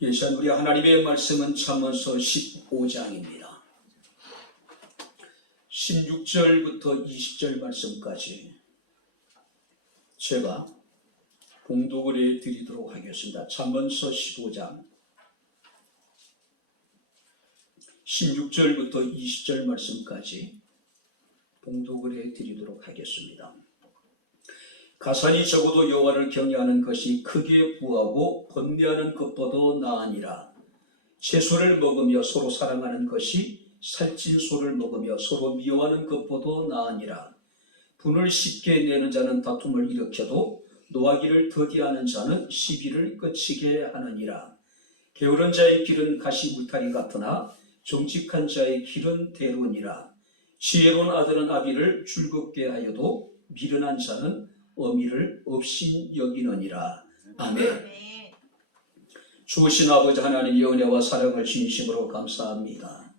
이 시간 우리 하나님의 말씀은 잠언서 15장입니다. 16절부터 20절 말씀까지 제가 봉독을 해드리도록 하겠습니다. 잠언서 15장 16절부터 20절 말씀까지 봉독을 해드리도록 하겠습니다. 가산이 적어도 여호와를 경외하는 것이 크게 부하고 번뇌하는 것보다 나으니라. 채소를 먹으며 서로 사랑하는 것이 살찐 소를 먹으며 서로 미워하는 것보다 나으니라. 분을 쉽게 내는 자는 다툼을 일으켜도 노하기를 더디하는 자는 시비를 그치게 하느니라. 게으른 자의 길은 가시 울타리 같으나 정직한 자의 길은 대로니라. 지혜로운 아들은 아비를 즐겁게 하여도 미련한 자는 어미를 없인 여기느니라. 아멘. 주신 아버지 하나님의 은혜와 사랑을 진심으로 감사합니다.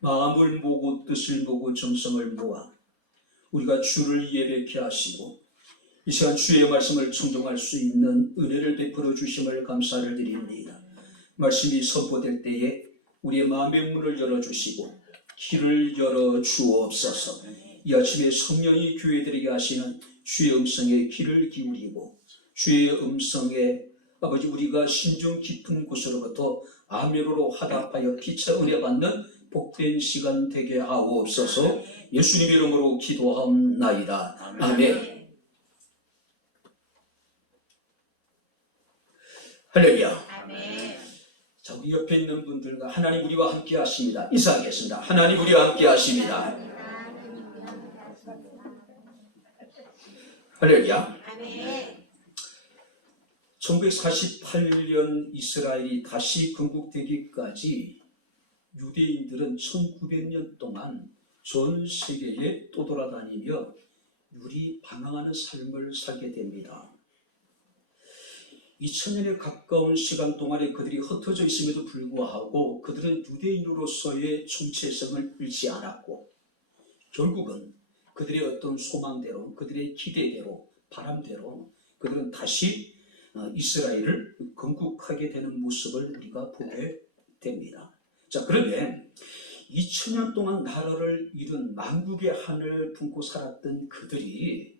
마음을 모으고 뜻을 모으고 정성을 모아 우리가 주를 예배케 하시고 이 시간 주의 말씀을 청종할 수 있는 은혜를 베풀어 주심을 감사를 드립니다. 말씀이 선포될 때에 우리의 마음의 문을 열어주시고 길을 열어 주옵소서. 이 아침에 성령이 교회들에게 하시는 주의 음성에 귀를 기울이고 주의 음성에 아버지 우리가 심중 깊은 곳으로부터 아멘으로 화답하여 기차 은혜 받는 복된 시간 되게 하옵소서. 예수님 이름으로 기도하옵나이다. 아멘. 할렐루야. 아멘. 자, 우리 옆에 있는 분들과 하나님 우리와 함께 하십니다. 인사하겠습니다. 하나님 우리와 함께 하십니다. 할렐루야. 아멘. 1948년 이스라엘이 다시 건국되기까지 유대인들은 1900년 동안 전 세계에 떠돌아다니며 유리 방황하는 삶을 살게 됩니다. 2000년에 가까운 시간 동안에 그들이 흩어져 있음에도 불구하고 그들은 유대인으로서의 정체성을 잃지 않았고 결국은 그들의 어떤 소망대로 그들의 기대대로 바람대로 그들은 다시 이스라엘을 건국하게 되는 모습을 우리가 보게 됩니다. 자, 그런데 2000년 동안 나라를 이룬 만국의 한을 품고 살았던 그들이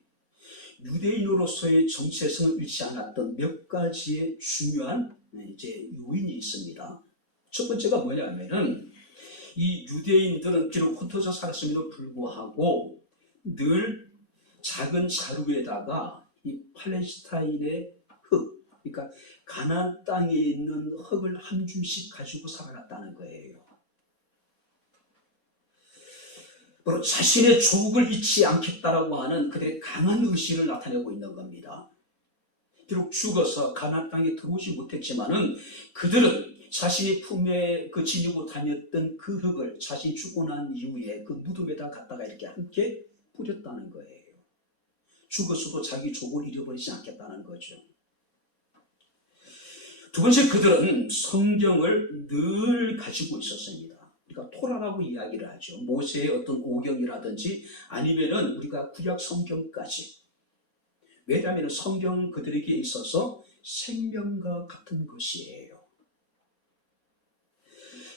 유대인으로서의 정체성을 잃지 않았던 몇 가지의 중요한 요인이 있습니다. 첫 번째가 뭐냐면은 이 유대인들은 비록 흩어져 살았음에도 불구하고 늘 작은 자루에다가 이 팔레스타인의 흙, 그러니까 가나안 땅에 있는 흙을 한 줌씩 가지고 살아갔다는 거예요. 바로 자신의 조국을 잊지 않겠다라고 하는 그들의 강한 의식을 나타내고 있는 겁니다. 비록 죽어서 가나안 땅에 들어오지 못했지만은 그들은 자신이 품에 지니고 다녔던 그 흙을 자신이 죽고 난 이후에 그 무덤에다 갖다가 이렇게 함께 뿌렸다는 거예요. 죽었어도 자기 족을 잃어버리지 않겠다는 거죠. 두 번째, 그들은 성경을 늘 가지고 있었습니다. 우리가 토라라고 이야기를 하죠. 모세의 어떤 오경이라든지 아니면은 우리가 구약 성경까지. 왜냐하면 성경은 그들에게 있어서 생명과 같은 것이에요.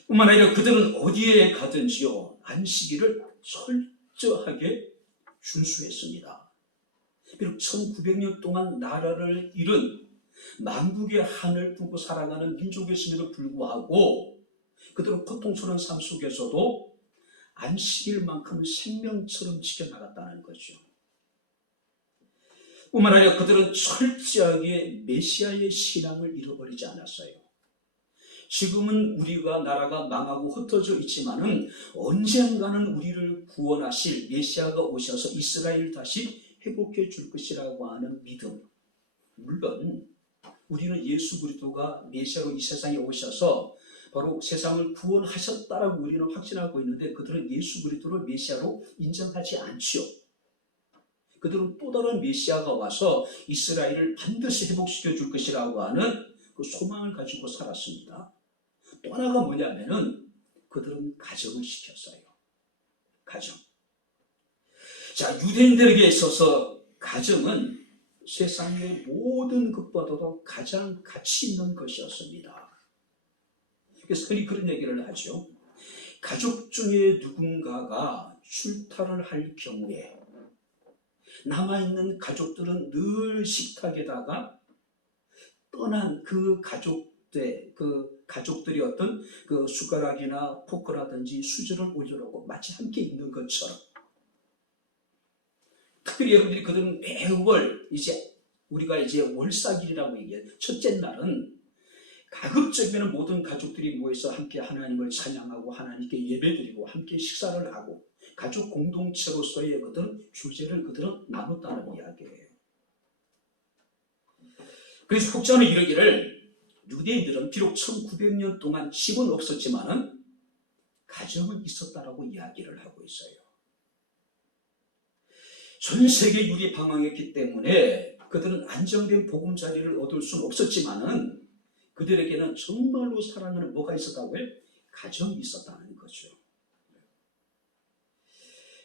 뿐만 아니라 그들은 어디에 가든지요 안식일을 철저하게 준수했습니다. 비록 1900년 동안 나라를 이룬 만국의 한을 품고 살아가는 민족이었음에도 불구하고 그들은 고통스러운 삶 속에서도 안식일만큼은 생명처럼 지켜나갔다는 거죠. 뿐만 아니라 그들은 철저하게 메시아의 신앙을 잃어버리지 않았어요. 지금은 우리가 나라가 망하고 흩어져 있지만은 언젠가는 우리를 구원하실 메시아가 오셔서 이스라엘을 다시 회복해 줄 것이라고 하는 믿음. 물론 우리는 예수 그리스도가 메시아로 이 세상에 오셔서 바로 세상을 구원하셨다라고 우리는 확신하고 있는데 그들은 예수 그리스도를 메시아로 인정하지 않지요. 그들은 또 다른 메시아가 와서 이스라엘을 반드시 회복시켜 줄 것이라고 하는 그 소망을 가지고 살았습니다. 또 하나가 뭐냐면은 그들은 가정을 시켰어요. 가정. 자, 유대인들에게 있어서 가정은 세상의 모든 것보다도 가장 가치 있는 것이었습니다. 그래서 흔히 그런 얘기를 하죠. 가족 중에 누군가가 출타를 할 경우에 남아있는 가족들은 늘 식탁에다가 떠난 그 가족들이 어떤 그 숟가락이나 포크라든지 수저를 올려놓고 마치 함께 있는 것처럼, 특별히 여러분들이 그들은 매월 우리가 월삭일이라고 얘기해요. 첫째 날은 가급적이면 모든 가족들이 모여서 함께 하나님을 찬양하고 하나님께 예배드리고 함께 식사를 하고 가족 공동체로서의 주제를 그들은 나눴다는 이야기예요. 그래서 혹자는 이러기를, 유대인들은 비록 1900년 동안 집은 없었지만은 가정은 있었다라고 이야기를 하고 있어요. 전 세계 유리 방황했기 때문에 그들은 안정된 보금자리를 얻을 수는 없었지만은 그들에게는 정말로 사랑하는 뭐가 있었다고요? 가정이 있었다는 거죠.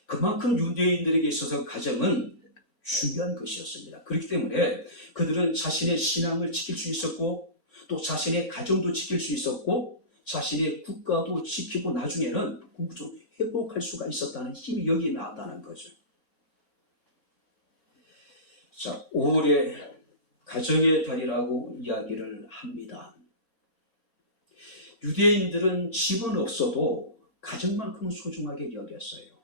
그만큼 유대인들에게 있어서 가정은 중요한 것이었습니다. 그렇기 때문에 그들은 자신의 신앙을 지킬 수 있었고 또 자신의 가정도 지킬 수 있었고 자신의 국가도 지키고 나중에는 국도 회복할 수가 있었다는 힘이 여기에 나왔다는 거죠. 자, 5월에 가정의 달이라고 이야기를 합니다. 유대인들은 집은 없어도 가정만큼은 소중하게 여겼어요.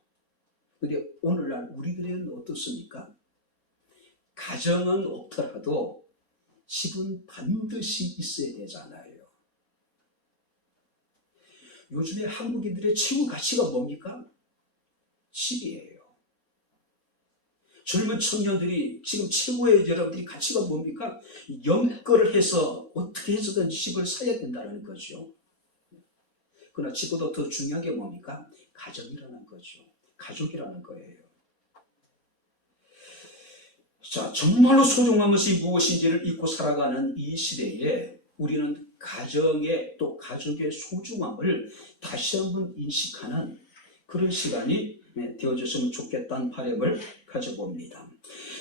그런데 오늘날 우리들은 어떻습니까? 가정은 없더라도 집은 반드시 있어야 되잖아요. 요즘에 한국인들의 최고 가치가 뭡니까? 집이에요. 젊은 청년들이 지금 최고의 여러분들이 가치가 뭡니까? 연끌을 해서 어떻게 해서든 집을 사야 된다는 거죠. 그러나 집보다 더 중요한 게 뭡니까? 가정이라는 거죠. 가족이라는 거예요. 자, 정말로 소중한 것이 무엇인지를 잊고 살아가는 이 시대에 우리는 가정의 또 가족의 소중함을 다시 한번 인식하는 그런 시간이 되어줬으면 좋겠다는 바람을 가져봅니다.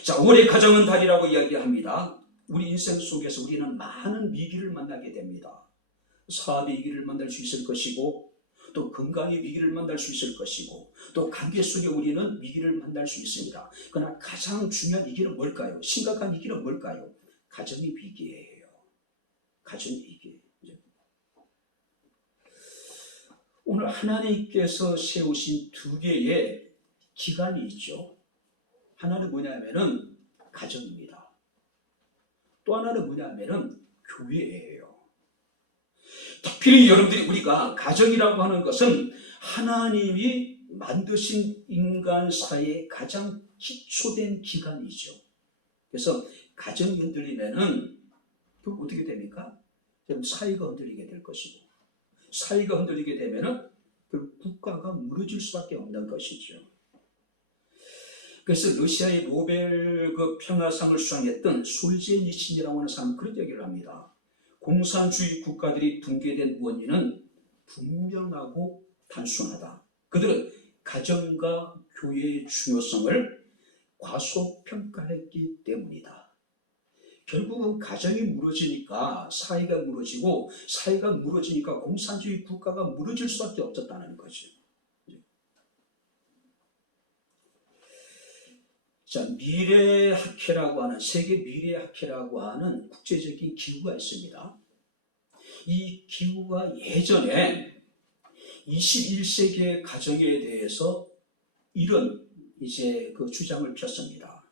자, 올해 가정은 달이라고 이야기합니다. 우리 인생 속에서 우리는 많은 위기를 만나게 됩니다. 사업의 위기를 만날 수 있을 것이고 또 건강의 위기를 만날 수 있을 것이고 또 관계 속에 우리는 위기를 만날 수 있습니다. 그러나 가장 중요한 위기는 뭘까요? 심각한 위기는 뭘까요? 가정의 위기예요. 가정의 위기. 오늘 하나님께서 세우신 두 개의 기간이 있죠. 하나는 뭐냐면은 가정입니다. 또 하나는 뭐냐면은 교회예요. 특별히 여러분들이 우리가 가정이라고 하는 것은 하나님이 만드신 인간 사이의 가장 기초된 기관이죠. 그래서 가정이 흔들리면은 그럼 어떻게 됩니까? 사회가 흔들리게 될 것이고 사회가 흔들리게 되면은 국가가 무너질 수밖에 없는 것이죠. 그래서 러시아의 노벨 평화상을 수상했던 솔제니친이라고 하는 사람은 그런 얘기를 합니다. 공산주의 국가들이 붕괴된 원인은 분명하고 단순하다. 그들은 가정과 교회의 중요성을 과소평가했기 때문이다. 결국은 가정이 무너지니까 사회가 무너지고 사회가 무너지니까 공산주의 국가가 무너질 수밖에 없었다는 거죠. 자, 미래학회라고 하는 세계 미래학회라고 하는 국제적인 기구가 있습니다. 이 기구가 예전에 21세기의 가정에 대해서 이런 주장을 폈습니다.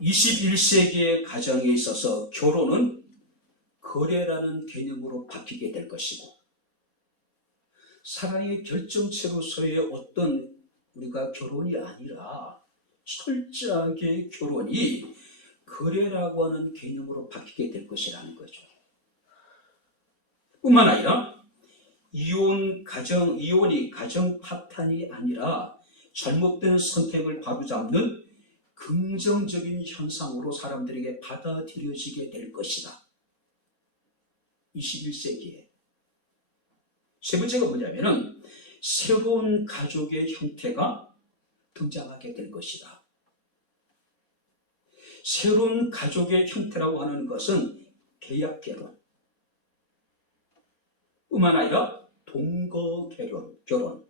21세기의 가정에 있어서 결혼은 거래라는 개념으로 바뀌게 될 것이고 사랑의 결정체로서의 어떤 우리가 결혼이 아니라 철저하게 결혼이 거래라고 하는 개념으로 바뀌게 될 것이라는 거죠. 뿐만 아니라 이혼이 가정 파탄이 아니라 잘못된 선택을 바로잡는 긍정적인 현상으로 사람들에게 받아들여지게 될 것이다. 21세기에. 세 번째가 뭐냐면은 새로운 가족의 형태가 등장하게 될 것이다. 새로운 가족의 형태라고 하는 것은 계약 결혼, 뿐만 아니라 동거 결혼,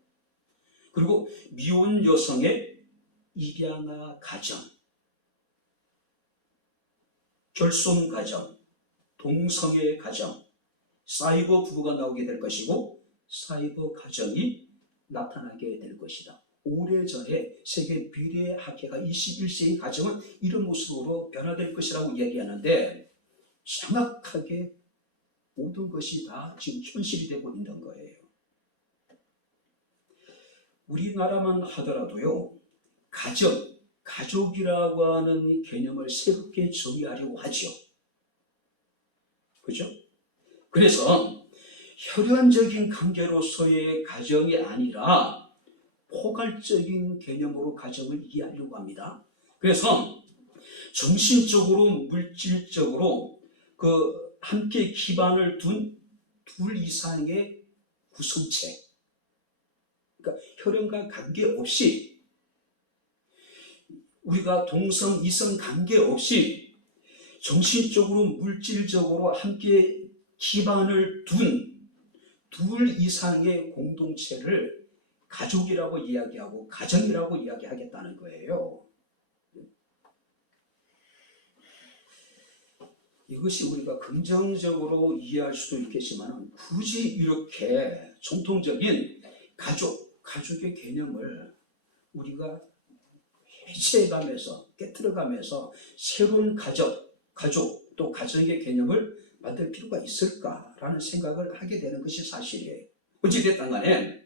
그리고 미혼 여성의 입양아 가정, 결손 가정, 동성애 가정, 사이버 부부가 나오게 될 것이고 사이버 가정이 나타나게 될 것이다. 오래전에 세계 미래학회가 21세기 가정은 이런 모습으로 변화될 것이라고 이야기하는데 정확하게 모든 것이 다 지금 현실이 되고 있는 거예요. 우리나라만 하더라도요, 가족이라고 하는 이 개념을 새롭게 정의하려고 하죠. 그죠? 그래서 혈연적인 관계로서의 가정이 아니라 포괄적인 개념으로 가정을 이해하려고 합니다. 그래서 정신적으로, 물질적으로 함께 기반을 둔 둘 이상의 구성체, 그러니까 혈연과 관계없이, 우리가 동성, 이성 관계없이 정신적으로, 물질적으로 함께 기반을 둔 둘 이상의 공동체를 가족이라고 이야기하고 가정이라고 이야기하겠다는 거예요. 이것이 우리가 긍정적으로 이해할 수도 있겠지만 굳이 이렇게 정통적인 가족의 개념을 우리가 해체해가면서 깨트려가면서 새로운 가족 또 가정의 개념을 만들 필요가 있을까라는 생각을 하게 되는 것이 사실이에요. 어찌됐든 간에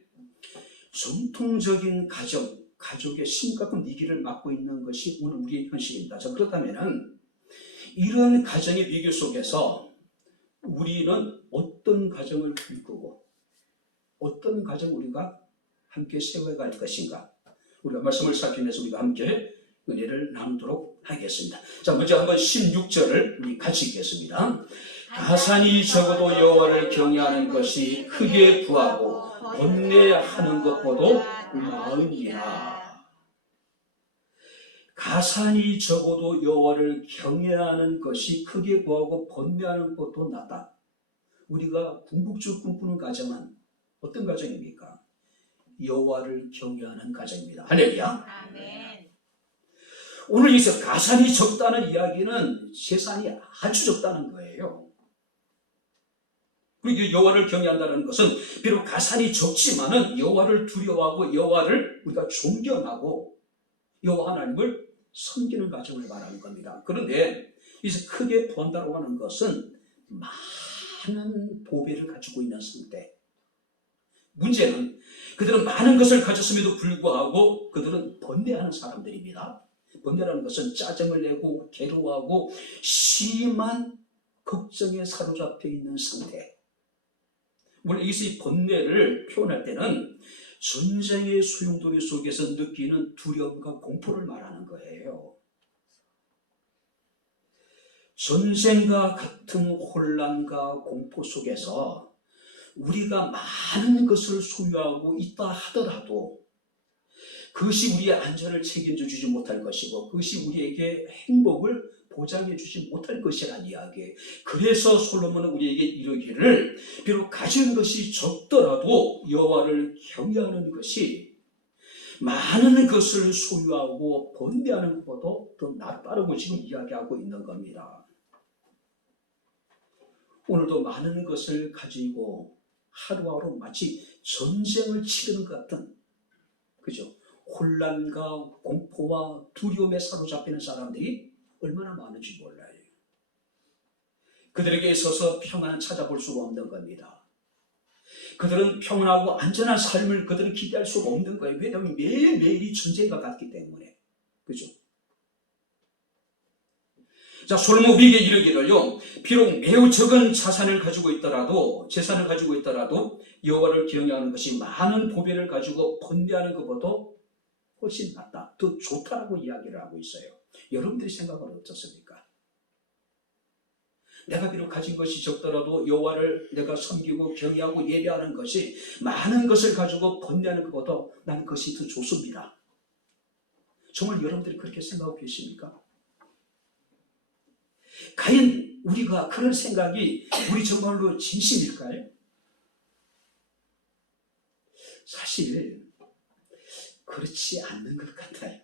전통적인 가족의 심각한 위기를 맞고 있는 것이 오늘 우리의 현실입니다. 자, 그렇다면 이런 가정의 위기 속에서 우리는 어떤 가정을 꿈꾸고 어떤 가정을 우리가 함께 세워갈 것인가, 우리가 말씀을 살피면서 우리가 함께 은혜를 나누도록 하겠습니다. 자, 먼저 한번 16절을 우리 같이 읽겠습니다. 가산이 적어도 여호와를 경외하는 것이 크게 부하고 번뇌하는 것보다 나으니라. 가산이 적어도 여호와를 경외하는 것이 크게 부하고 번뇌하는 것도 낫다. 우리가 궁극적으로 꿈꾸는 가정은 어떤 가정입니까? 여호와를 경외하는 가정입니다. 할렐루야. 아멘. 오늘 여기서 가산이 적다는 이야기는 재산이 아주 적다는 거예요. 그리고 여호와를 경외한다는 것은 비록 가산이 적지만은 여호와를 두려워하고 여호와를 우리가 존경하고 여호와 하나님을 섬기는 가정을 말하는 겁니다. 그런데 여기서 크게 번다고 하는 것은 많은 보배를 가지고 있는 상태. 문제는 그들은 많은 것을 가졌음에도 불구하고 그들은 번뇌하는 사람들입니다. 번뇌라는 것은 짜증을 내고 괴로워하고 심한 걱정에 사로잡혀 있는 상태. 물론 여기서 이 번뇌를 표현할 때는 전쟁의 소용돌이 속에서 느끼는 두려움과 공포를 말하는 거예요. 전쟁과 같은 혼란과 공포 속에서 우리가 많은 것을 소유하고 있다 하더라도 그것이 우리의 안전을 책임져 주지 못할 것이고 그것이 우리에게 행복을 보장해 주지 못할 것이라는 이야기예요. 그래서 솔로몬은 우리에게 이르기를 비록 가진 것이 적더라도 여호와를 경외하는 것이 많은 것을 소유하고 번뇌하는 것보다 더 낫다고 지금 이야기하고 있는 겁니다. 오늘도 많은 것을 가지고 하루하루 마치 전쟁을 치르는 것 같은, 그죠? 혼란과 공포와 두려움에 사로잡히는 사람들이 얼마나 많은지 몰라요. 그들에게 있어서 평안을 찾아볼 수가 없는 겁니다. 그들은 평안하고 안전한 삶을 그들은 기대할 수가 없는 거예요. 왜냐하면 매일매일이 전쟁과 같기 때문에. 그죠? 자, 솔로몬 우리에게 이르기를요, 비록 매우 적은 재산을 가지고 있더라도 여호와를 경외하는 것이 많은 보배를 가지고 번뇌하는 것보다 훨씬 낫다, 더 좋다라고 이야기를 하고 있어요. 여러분들의 생각은 어떻습니까? 내가 비록 가진 것이 적더라도 여호와를 내가 섬기고 경외하고 예배하는 것이 많은 것을 가지고 번뇌하는 것보다 난 그것이 더 좋습니다. 정말 여러분들이 그렇게 생각하고 계십니까? 과연 우리가 그런 생각이 우리 정말로 진심일까요? 사실 그렇지 않는 것 같아요.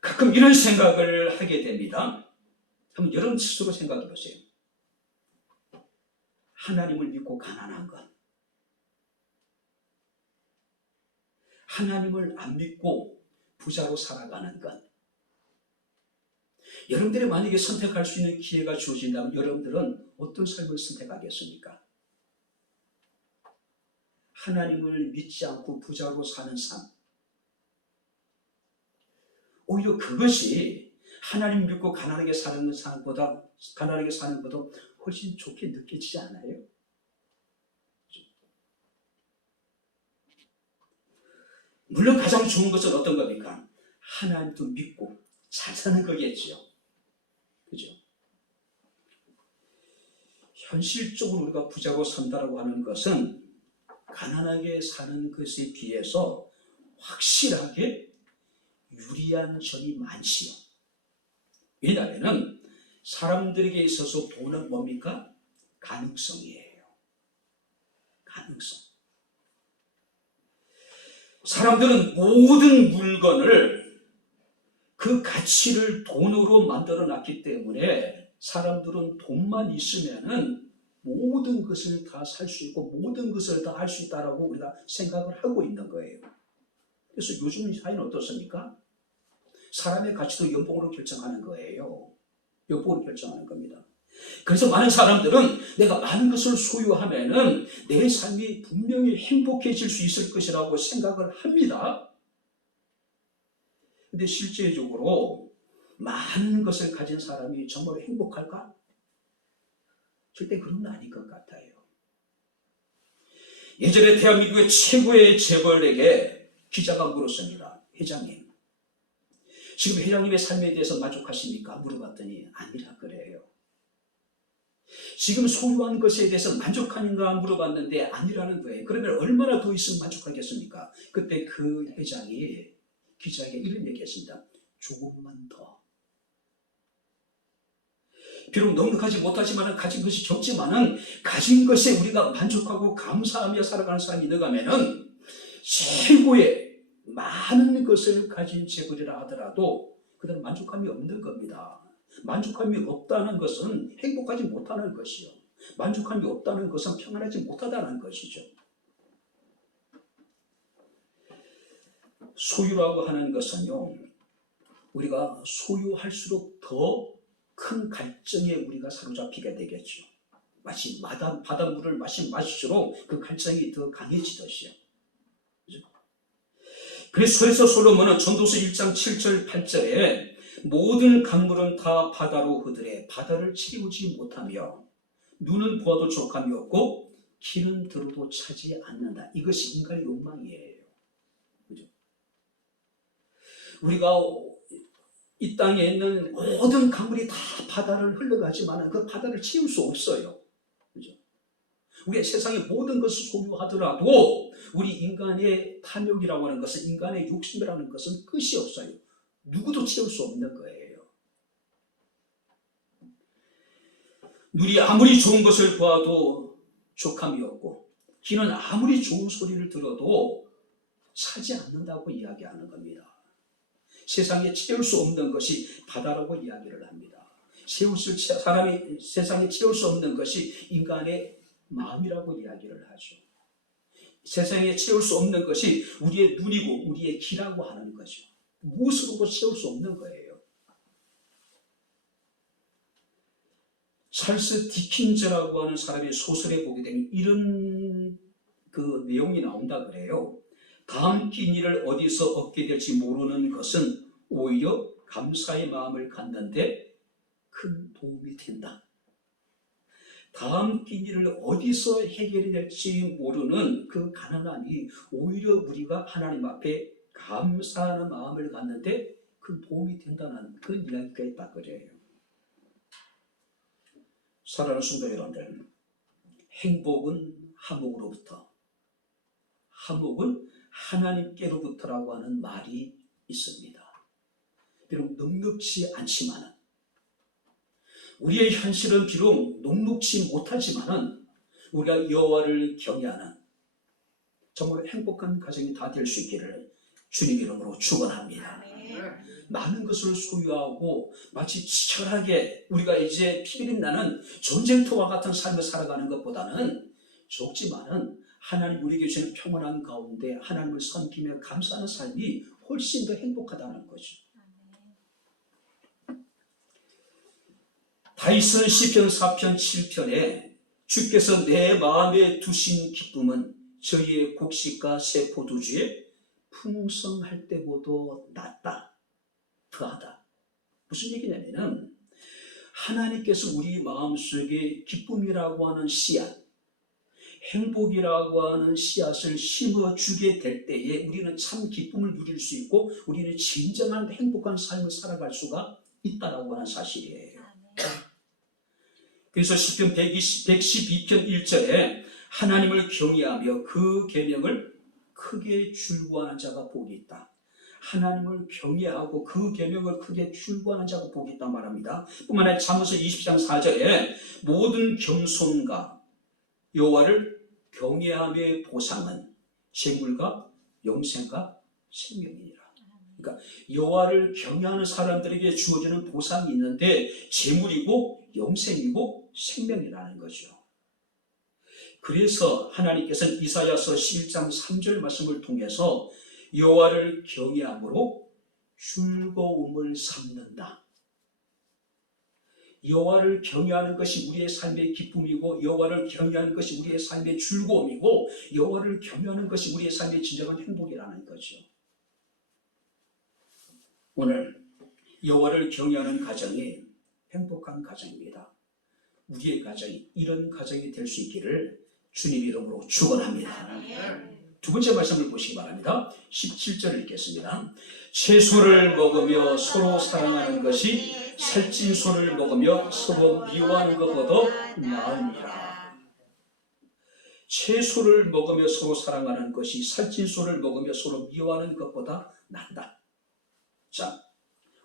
가끔 이런 생각을 하게 됩니다. 한번 여러분 스스로 생각해 보세요. 하나님을 믿고 가난한 것, 하나님을 안 믿고 부자로 살아가는 것. 여러분들이 만약에 선택할 수 있는 기회가 주어진다면 여러분들은 어떤 삶을 선택하겠습니까? 하나님을 믿지 않고 부자로 사는 삶. 오히려 그것이 하나님 믿고 가난하게 사는 삶보다 훨씬 좋게 느껴지지 않아요? 물론 가장 좋은 것은 어떤 겁니까? 하나님도 믿고 잘 사는 거겠죠. 그죠? 현실적으로 우리가 부자로 산다고 하는 것은 가난하게 사는 것에 비해서 확실하게 유리한 점이 많지요. 왜냐하면 사람들에게 있어서 돈은 뭡니까? 가능성이에요. 가능성. 사람들은 모든 물건을 그 가치를 돈으로 만들어 놨기 때문에 사람들은 돈만 있으면은 모든 것을 다 살 수 있고 모든 것을 다 할 수 있다라고 우리가 생각을 하고 있는 거예요. 그래서 요즘 사회는 어떻습니까? 사람의 가치도 연봉으로 결정하는 거예요. 연봉으로 결정하는 겁니다. 그래서 많은 사람들은 내가 많은 것을 소유하면은 내 삶이 분명히 행복해질 수 있을 것이라고 생각을 합니다. 근데 실제적으로 많은 것을 가진 사람이 정말 행복할까? 절대 그런 건 아닐 것 같아요. 예전에 대한민국의 최고의 재벌에게 기자가 물었습니다. 회장님, 지금 회장님의 삶에 대해서 만족하십니까? 물어봤더니 아니라 그래요. 지금 소유한 것에 대해서 만족하는가 물어봤는데 아니라는 거예요. 그러면 얼마나 더 있으면 만족하겠습니까? 그때 그 회장이 기자에게 이런 얘기했습니다. 조금만 더. 비록 넉넉하지 못하지만 가진 것이 적지만은 가진 것에 우리가 만족하고 감사하며 살아가는 사람이 되가면은 최고의 많은 것을 가진 재벌이라 하더라도 그들은 만족함이 없는 겁니다. 만족함이 없다는 것은 행복하지 못하는 것이요. 만족함이 없다는 것은 평안하지 못하다는 것이죠. 소유라고 하는 것은요, 우리가 소유할수록 더 큰 갈증에 우리가 사로잡히게 되겠죠. 마치 바닷물을 마실수록 그 갈증이 더 강해지듯이요. 그래서 솔로몬은 전도서 1장 7절 8절에 모든 강물은 다 바다로 흐르되 바다를 채우지 못하며 눈은 보아도 족함이 없고 귀는 들어도 차지 않는다. 이것이 인간의 욕망이에요. 그죠? 우리가 이 땅에 있는 모든 강물이 다 바다를 흘러가지만 그 바다를 채울 수 없어요. 그죠? 우리가 세상의 모든 것을 소유하더라도 우리 인간의 탐욕이라고 하는 것은, 인간의 욕심이라는 것은 끝이 없어요. 누구도 채울 수 없는 거예요. 눈이 아무리 좋은 것을 보아도 족함이 없고 귀는 아무리 좋은 소리를 들어도 사지 않는다고 이야기하는 겁니다. 세상에 채울 수 없는 것이 바다라고 이야기를 합니다. 사람이 세상에 채울 수 없는 것이 인간의 마음이라고 이야기를 하죠. 세상에 채울 수 없는 것이 우리의 눈이고 우리의 귀라고 하는 거죠. 무엇으로도 채울 수 없는 거예요. 찰스 디킨즈라고 하는 사람의 소설에 보게 되면 이런 그 내용이 나온다 그래요. 다음 끼니를 어디서 얻게 될지 모르는 것은 오히려 감사의 마음을 갖는데 큰 도움이 된다. 다음 끼니를 어디서 해결이 될지 모르는 그 가난함이 오히려 우리가 하나님 앞에 감사하는 마음을 갖는데 큰 도움이 된다는 그런 이야기가 있다 그래요. 사랑하는 성도 여러분들, 행복은 하목으로부터, 하목은 하나님께로부터라고 하는 말이 있습니다. 비록 넉넉지 않지만은, 우리의 현실은 비록 녹록지 못하지만은 우리가 여호와를 경외하는 정말 행복한 가정이 다 될 수 있기를 주님 이름으로 축원합니다. 많은 것을 소유하고 마치 치열하게 우리가 이제 피비린 나는 전쟁터와 같은 삶을 살아가는 것보다는 적지만은 하나님 우리에게 주는 평온한 가운데 하나님을 섬기며 감사하는 삶이 훨씬 더 행복하다는 거죠. 다윗은 시편 4편 7편에 주께서 내 마음에 두신 기쁨은 저희의 곡식과 새 포도주에 풍성할 때보다 낫다, 더하다. 무슨 얘기냐면은 하나님께서 우리 마음속에 기쁨이라고 하는 씨앗, 행복이라고 하는 씨앗을 심어주게 될 때에 우리는 참 기쁨을 누릴 수 있고 우리는 진정한 행복한 삶을 살아갈 수가 있다라고 하는 사실이에요. 그래서 시편 112편 1절에 하나님을 경외하며 그 계명을 크게 줄구하는 자가 복이 있다. 하나님을 경외하고 그 계명을 크게 줄구하는 자가 복이 있다 말합니다. 뿐만 아니라 잠언서 20장 4절에 모든 겸손과 여호와를 경외함의 보상은 재물과 영생과 생명이니라. 그러니까 여호와를 경외하는 사람들에게 주어지는 보상이 있는데 재물이고 영생이고 생명이라는 거죠. 그래서 하나님께서는 이사야서 11장 3절 말씀을 통해서 여호와를 경외함으로 즐거움을 삼는다. 여호와를 경외하는 것이 우리의 삶의 기쁨이고 여호와를 경외하는 것이 우리의 삶의 즐거움이고 여호와를 경외하는 것이 우리의 삶의 진정한 행복이라는 거죠. 오늘 여호와를 경외하는 가정이 행복한 가정입니다. 우리의 가정이 이런 가정이 될 수 있기를 주님 이름으로 축원합니다. 두 번째 말씀을 보시기 바랍니다. 17절을 읽겠습니다. 채소를 먹으며 서로 사랑하는 것이 살찐 소를 먹으며 서로 미워하는 것보다 나으니라. 채소를 먹으며 서로 사랑하는 것이 살찐 소를 먹으며 서로 미워하는 것보다 낫다. 자,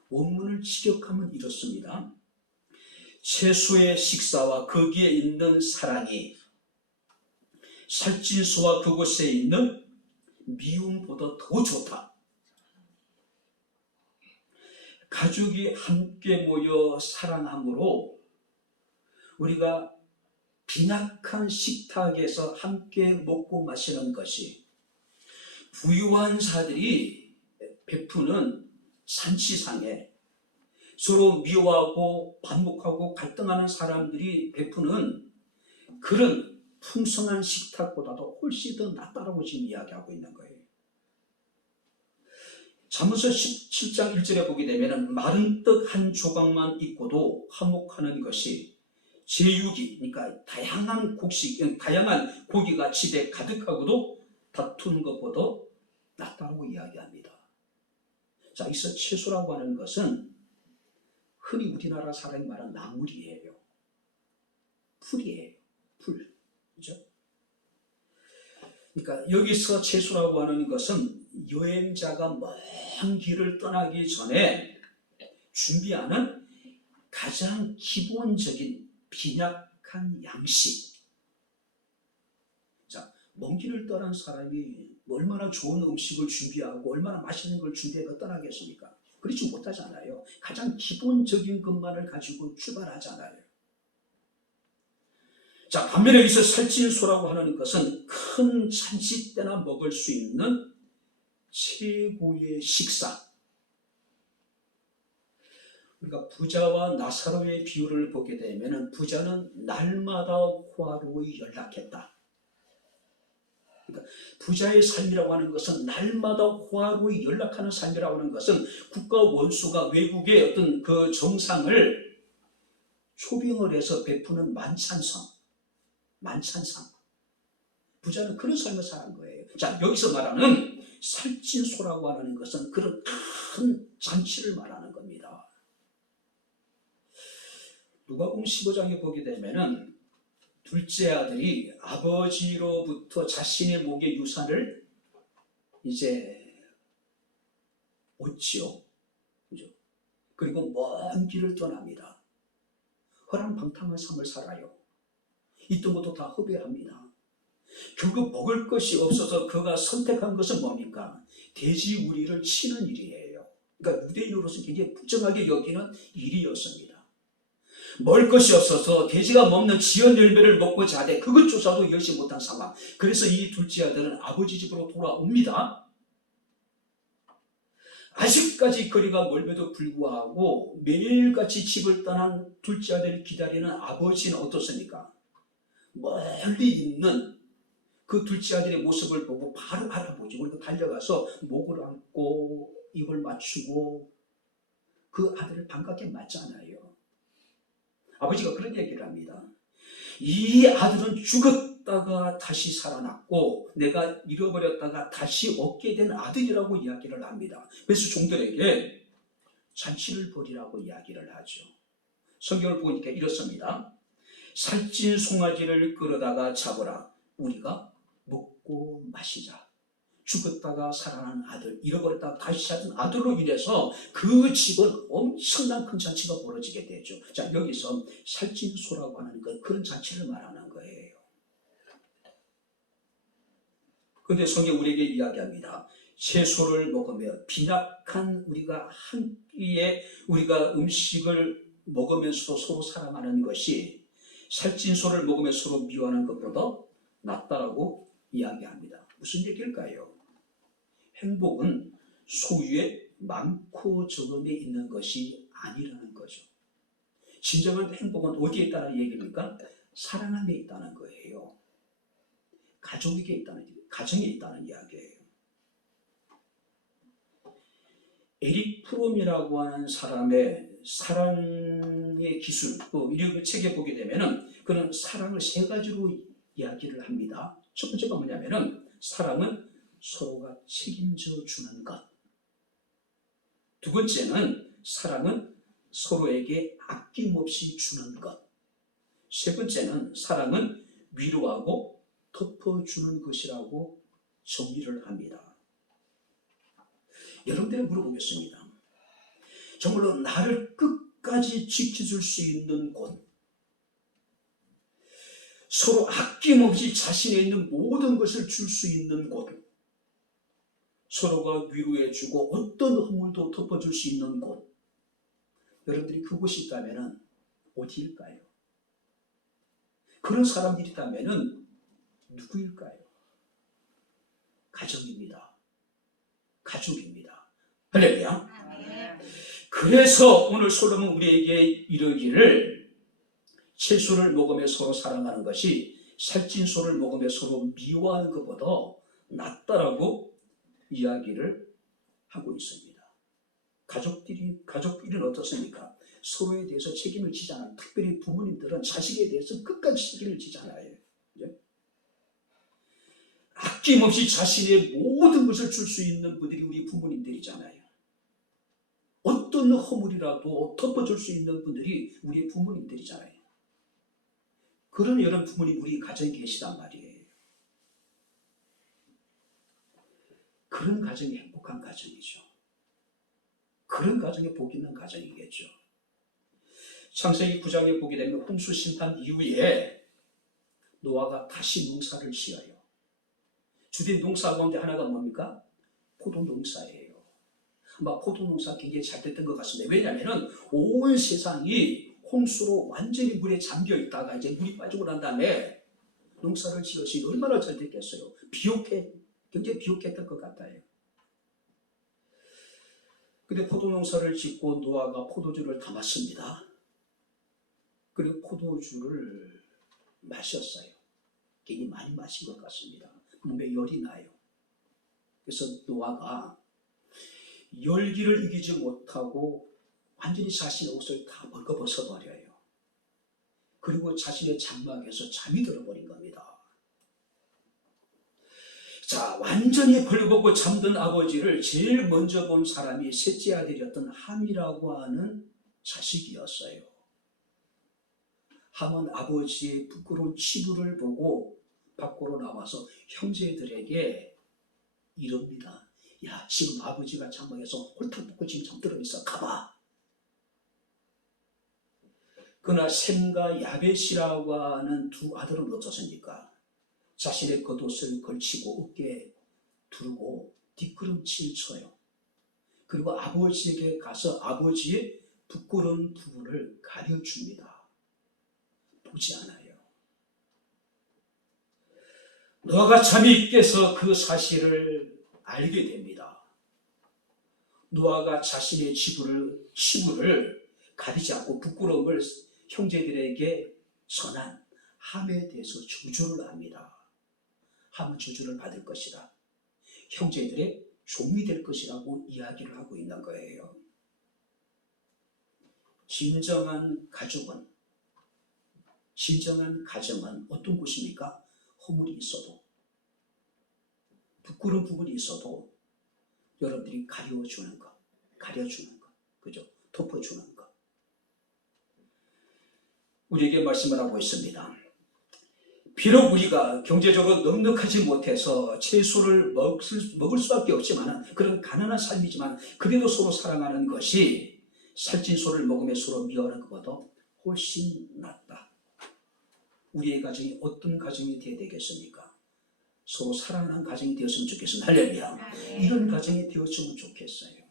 원문을 직역하면 이렇습니다. 채소의 식사와 거기에 있는 사랑이 살찐 소와 그곳에 있는 미움보다 더 좋다. 가족이 함께 모여 사랑함으로 우리가 빈약한 식탁에서 함께 먹고 마시는 것이 부유한 자들이 베푸는 잔치상에 서로 미워하고 반목하고 갈등하는 사람들이 베푸는 그런 풍성한 식탁보다도 훨씬 더 낫다라고 지금 이야기하고 있는 거예요. 잠언서 17장 1절에 보게 되면 마른 떡 한 조각만 있고도 화목하는 것이 제육이, 그러니까 다양한 고기가 집에 가득하고도 다투는 것보다 낫다고 이야기합니다. 자, 여기서 채소라고 하는 것은 흔히 우리나라 사람이 말하는 나물이에요. 풀이에요. 풀. 그죠? 그러니까 여기서 채소라고 하는 것은 여행자가 먼 길을 떠나기 전에 준비하는 가장 기본적인 빈약한 양식. 자, 먼 길을 떠난 사람이 얼마나 좋은 음식을 준비하고 얼마나 맛있는 걸 준비해서 떠나겠습니까? 그렇지 못하잖아요. 가장 기본적인 것만을 가지고 출발하잖아요. 자, 반면에 여기서 살찐 소라고 하는 것은 큰 잔치 때나 먹을 수 있는 최고의 식사. 우리가 부자와 나사로의 비유를 보게 되면 부자는 날마다 호화로이 연락했다. 그러니까 부자의 삶이라고 하는 것은 날마다 호화로이 연락하는 삶이라고 하는 것은 국가 원수가 외국의 어떤 그 정상을 초빙을 해서 베푸는 만찬상. 부자는 그런 삶을 사는 거예요. 자, 여기서 말하는 살찐 소라고 하는 것은 그런 큰 잔치를 말하는 겁니다. 누가복음 15장에 보게 되면은 둘째 아들이 아버지로부터 자신의 목의 유산을 이제 얻지요. 그죠? 그리고 먼 길을 떠납니다. 허랑방탕한 삶을 살아요. 있던 것도 다 허비합니다. 결국 먹을 것이 없어서 그가 선택한 것은 뭡니까? 돼지우리를 치는 일이에요. 그러니까 유대인으로서 굉장히 부정하게 여기는 일이었습니다. 먹을 것이 없어서 돼지가 먹는 지연 열매를 먹고 자되 그것조차도 열지 못한 상황. 그래서 이 둘째 아들은 아버지 집으로 돌아옵니다. 아직까지 거리가 멀음에도 불구하고 매일같이 집을 떠난 둘째 아들을 기다리는 아버지는 어떻습니까? 멀리 있는 그 둘째 아들의 모습을 보고 바로 알아보죠. 그리고 달려가서 목을 안고 입을 맞추고 그 아들을 반갑게 맞잖아요. 아버지가 그런 얘기를 합니다. 이 아들은 죽었다가 다시 살아났고 내가 잃어버렸다가 다시 얻게 된 아들이라고 이야기를 합니다. 그래서 종들에게 잔치를 벌이라고 이야기를 하죠. 성경을 보니까 이렇습니다. 살찐 송아지를 끌어다가 잡으라. 우리가 먹고 마시자. 죽었다가 살아난 아들, 잃어버렸다가 다시 찾은 아들로 인해서 그 집은 엄청난 큰 잔치가 벌어지게 되죠. 자, 여기서 살찐 소라고 하는 건 그런 잔치를 말하는 거예요. 그런데 성경 우리에게 이야기합니다. 채소를 먹으며 빈약한 우리가 한 끼에 우리가 음식을 먹으면서도 서로 사랑하는 것이 살찐 소를 먹으며 서로 미워하는 것보다 낫다라고 이야기합니다. 무슨 얘기일까요? 행복은 소유에 많고 적음에 있는 것이 아니라는 거죠. 진정한 행복은 어디에 있다는 얘기입니까? 사랑함에 있다는 거예요. 가족에게 있다는, 가정에 있다는 이야기예요. 에릭 프롬이라고 하는 사람의 사랑의 기술, 또 이런 책에 보게 되면은 그는 사랑을 세 가지로 이야기를 합니다. 첫 번째가 뭐냐면은 사랑은 서로가 책임져 주는 것. 두 번째는 사랑은 서로에게 아낌없이 주는 것. 세 번째는 사랑은 위로하고 덮어주는 것이라고 정의를 합니다. 여러분들에게 물어보겠습니다. 정말로 나를 끝까지 지켜줄 수 있는 곳, 서로 아낌없이 자신에 있는 모든 것을 줄 수 있는 곳, 서로가 위로해주고 어떤 허물도 덮어줄 수 있는 곳, 여러분들이 그곳이 있다면 어디일까요? 그런 사람들이 있다면 누구일까요? 가정입니다. 가족입니다. 할렐루야. 그래서 오늘 솔로몬 우리에게 이르기를 채소를 먹으며 서로 사랑하는 것이 살찐 소를 먹으며 서로 미워하는 것보다 낫다라고 이야기를 하고 있습니다. 가족끼리는 어떻습니까? 서로에 대해서 책임을 지잖아요. 특별히 부모님들은 자식에 대해서 끝까지 책임을 지잖아요. 아낌없이 자신의 모든 것을 줄 수 있는 분들이 우리 부모님들이잖아요. 어떤 허물이라도 덮어줄 수 있는 분들이 우리 부모님들이잖아요. 그런 여러 부모님 우리 가정에 계시단 말이에요. 그런 가정이 행복한 가정이죠. 그런 가정이 복 있는 가정이겠죠. 창세기 9장에 보게 되면 홍수 심판 이후에 노아가 다시 농사를 지어요. 주된 농사 가운데 하나가 뭡니까? 포도 농사예요. 아마 포도 농사 굉장히 잘 됐던 것 같습니다. 왜냐하면 온 세상이 홍수로 완전히 물에 잠겨 있다가 이제 물이 빠지고 난 다음에 농사를 지으시 얼마나 잘 됐겠어요. 굉장히 비옥했던 것 같아요. 근데 포도 농사를 짓고 노아가 포도주를 담았습니다. 그리고 포도주를 마셨어요. 굉장히 많이 마신 것 같습니다. 몸에 열이 나요. 그래서 노아가 열기를 이기지 못하고 완전히 자신의 옷을 다 벌거벗어버려요. 그리고 자신의 장막에서 잠이 들어버린 겁니다. 자, 완전히 벌거벗고 잠든 아버지를 제일 먼저 본 사람이 셋째 아들이었던 함이라고 하는 자식이었어요. 함은 아버지의 부끄러운 치부를 보고 밖으로 나와서 형제들에게 이럽니다. 야, 지금 아버지가 장막에서 홀딱 벗고 지금 잠들어 있어. 가봐. 그러나 셈과 야벳이라고 하는 두 아들은 어떻습니까? 자신의 겉옷을 걸치고 어깨에 두르고 뒷걸음질 쳐요. 그리고 아버지에게 가서 아버지의 부끄러운 부분을 가려줍니다. 보지 않아요. 노아가 잠이 깨서 그 사실을 알게 됩니다. 노아가 자신의 치부를 가리지 않고 부끄러움을 형제들에게 전한 함에 대해서 저주를 합니다. 함은 저주를 받을 것이다. 형제들의 종이 될 것이라고 이야기를 하고 있는 거예요. 진정한 가정은 어떤 곳입니까? 허물이 있어도, 부끄러운 부분이 있어도 여러분들이 가려주는 것, 그죠? 덮어주는 것. 우리에게 말씀을 하고 있습니다. 비록 우리가 경제적으로 넉넉하지 못해서 채소를 먹을 수밖에 없지만, 그런 가난한 삶이지만 그래도 서로 사랑하는 것이 살찐 소를 먹으며 서로 미워하는 것보다 훨씬 낫다. 우리의 가정이 어떤 가정이 되어야 되겠습니까? 서로 사랑하는 가정이 되었으면 좋겠습니다. 할렐루야. 이런 가정이 되었으면 좋겠어요.